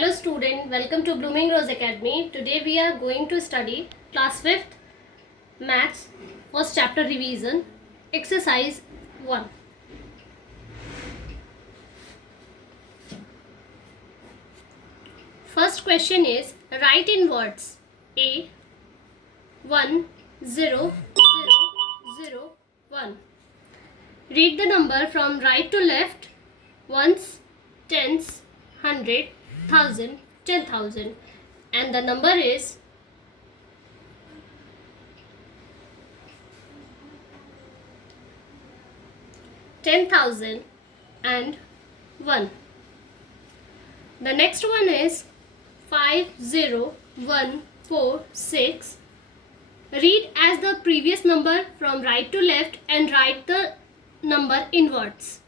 Hello student, welcome to Blooming Rose Academy. Today we are going to study class 5th maths first chapter revision exercise 1. First question is write in words A 1 0 0 0 1. Read the number from right to left, ones, tens, hundred, thousand, 10,000, and the number is 10,001. The next one is 50146. Read as the previous number from right to left and write the number in words.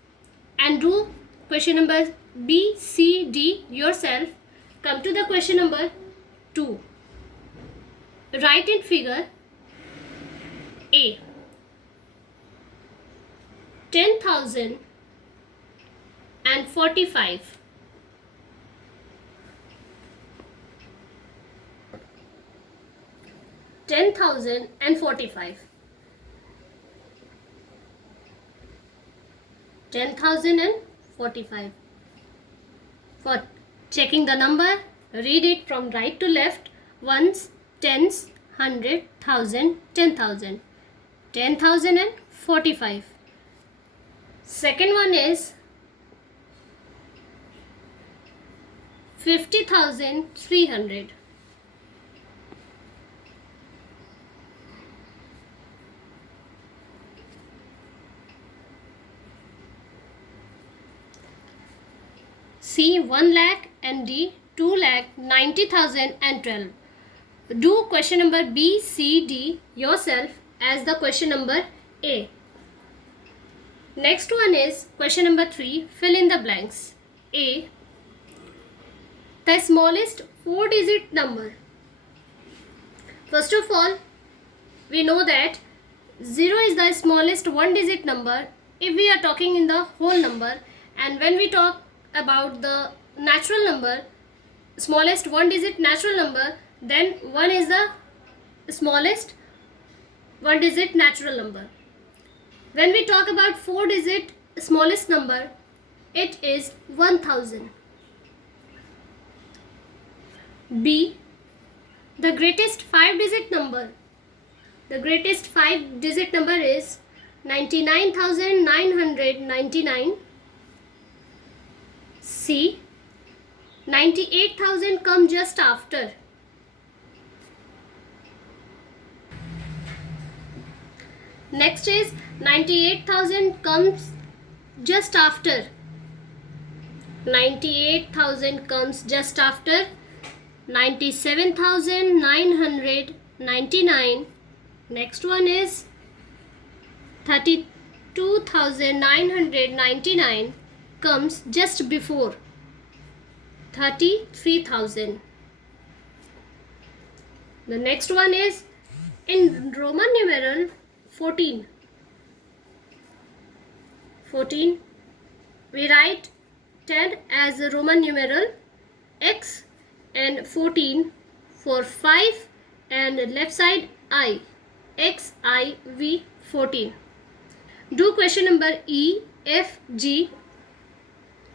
And do question number B, C, D yourself. Come to the question number 2. Write in figure A 10,045. Ten thousand and 45. 10,045. For checking the number, read it from right to left, ones, tens, 100, 1,000, 10,000. 10,045. Second one is 50,300. C 1 lakh and D 2,90,012. Do question number B, C, D yourself as the question number A. Next one is question number 3. Fill in the blanks. A. The smallest 4-digit number. First of all, we know that 0 is the smallest 1-digit number if we are talking in the whole number, and when we talk about the natural number, smallest 1-digit natural number, then 1 is the smallest 1-digit natural number. When we talk about 4-digit smallest number, it is 1,000. B. The greatest 5-digit number. The greatest 5-digit number is 99,999. C. 98,000 come just after. Next is 98,000 comes just after. 98,000 comes just after 97,999. Next one is 32,999 comes just before 33,000. The next one is in Roman numeral 14. 14. We write 10 as a Roman numeral X and 14 for 5 and left side I. X I V 14. Do question number E, F, G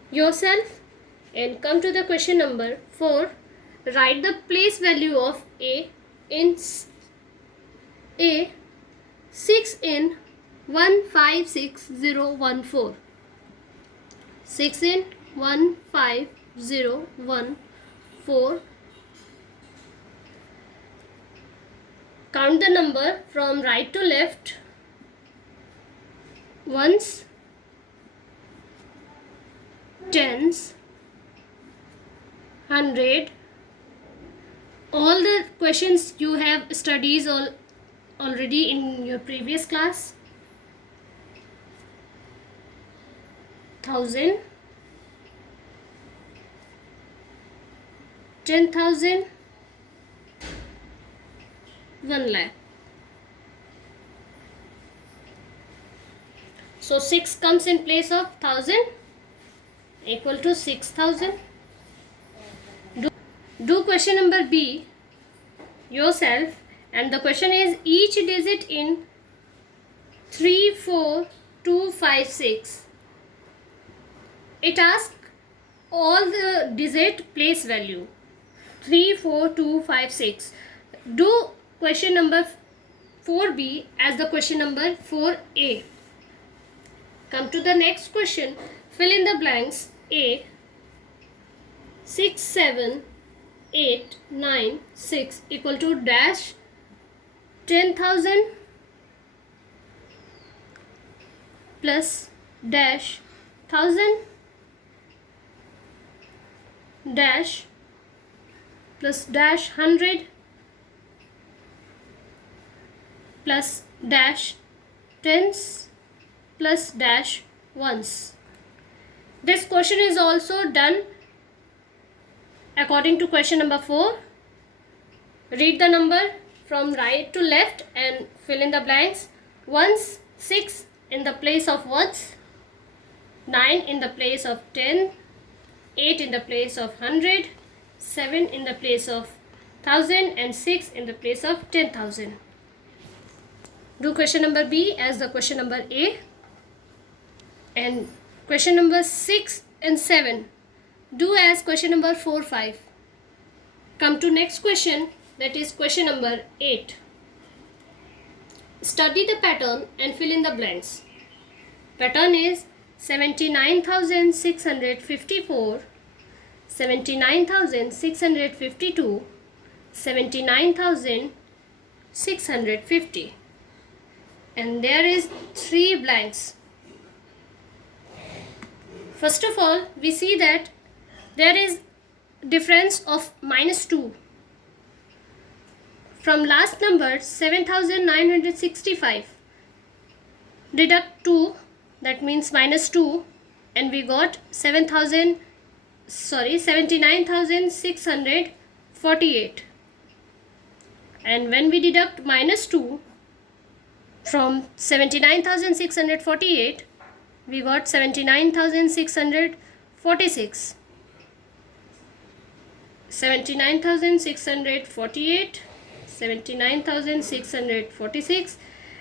yourself and come to the question number 4. Write the place value of A in A 6 in 156014. 6 in 156014. Count the number from right to left. Ones, tens, 100. All the questions you have studied already in your previous class. 1,000, 10,000, 1 lakh. So 6 comes in place of 1,000, equal to 6,000. Do question number B yourself, and the question is each digit in 3, 4, 2, 5, 6. It asks all the digit place value 3, 4, 2, 5, 6. Do question number 4B as the question number 4A. Come to the next question. Fill in the blanks. A 6, 7, 8, 9, 6 equal to dash 10,000 plus dash 1000 dash plus dash 100 plus dash tens plus dash ones. This question is also done according to question number 4. Read the number from right to left and fill in the blanks. Ones, 6 in the place of ones, 9 in the place of 10, 8 in the place of 100, 7 in the place of 1000 and 6 in the place of 10,000. Do question number B as the question number A, and question number 6 and 7 do as question number 4, 5. Come to next question, that is question number 8. Study the pattern and fill in the blanks. Pattern is 79,654, 79,652, 79,650, and there is 3 blanks. First of all, we see that there is difference of -2. From last number 7,965, deduct 2, that means -2, and we got 79,648. And when we deduct -2 from 79,648, we got 79,646. 79,648, 79,646,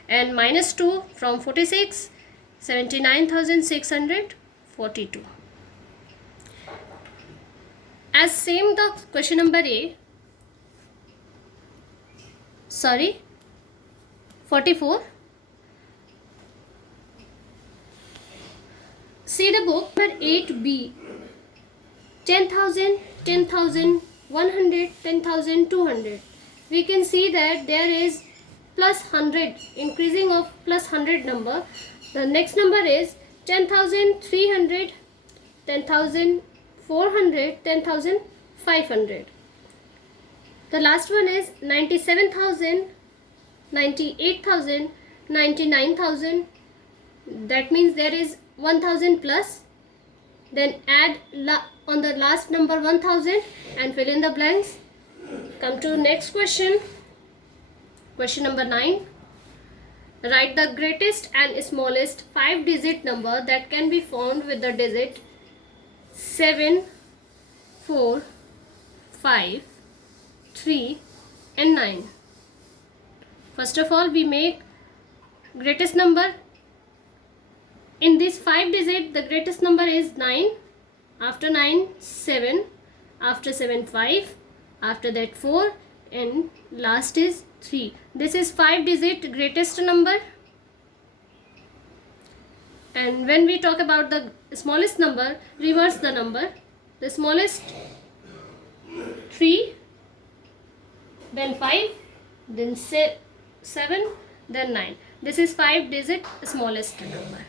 and -2 from 46, 79,642. As same the question number A, 44. See the book number 8B, 10,000, 10,000, 100, 10,000, 200. We can see that there is plus 100, increasing of plus 100 number. The next number is 10,300, 10,400, 10,500. The last one is 97,000, 98,000, 99,000. That means there is 1,000 plus. Then add on the last number 1,000 and fill in the blanks. Come to next question. Question number 9. Write the greatest and smallest 5-digit number that can be found with the digit 7, 4, 5, 3 and 9. First of all, we make greatest number. In this 5-digit, the greatest number is 9. After 9, 7. After 7, 5. After that, 4. And last is 3. This is 5-digit greatest number. And when we talk about the smallest number, reverse the number. The smallest 3, then 5, then 7, then 9. This is 5-digit smallest number.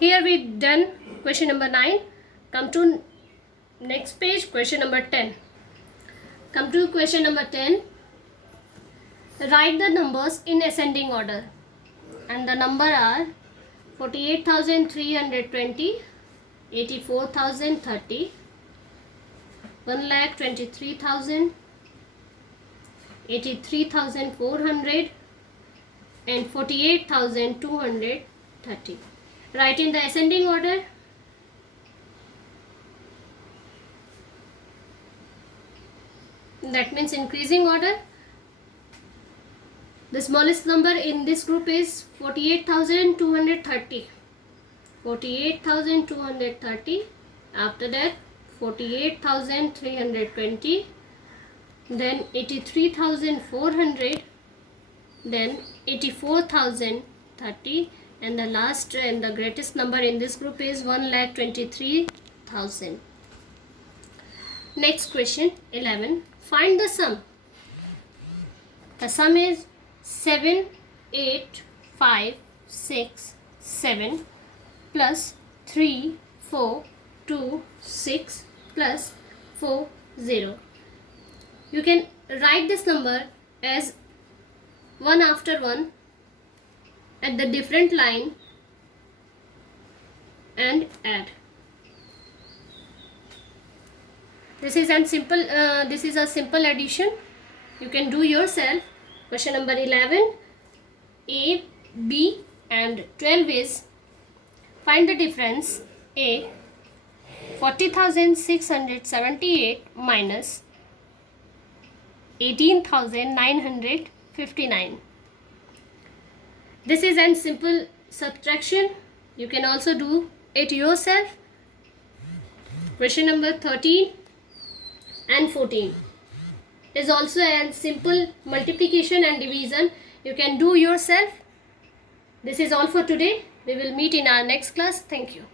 Here we done question number 9. Come to next page, question number 10. Come to question number 10. Write the numbers in ascending order, and the number are 48,320, 84,030, 1,23,000, 83,400 and 48,230. Write in the ascending order. that means increasing order. The smallest number in this group is 48,230. 48,230. After that 48,320. Then 83,400. Then 84,030. And the last and the greatest number in this group is 1,23,000. Next question 11. Find the sum. The sum is 7, 8, 5, 6, 7 plus 3, 4, 2, 6 plus 4, 0. You can write this number as one after one at the different line and add. This is a simple addition. You can do yourself. Question number 11, A, B and 12 is find the difference. A, 40,678 minus 18,959. This is a simple subtraction. You can also do it yourself. Question number 13 and 14 is also a simple multiplication and division. You can do yourself. This is all for today. We will meet in our next class. Thank you.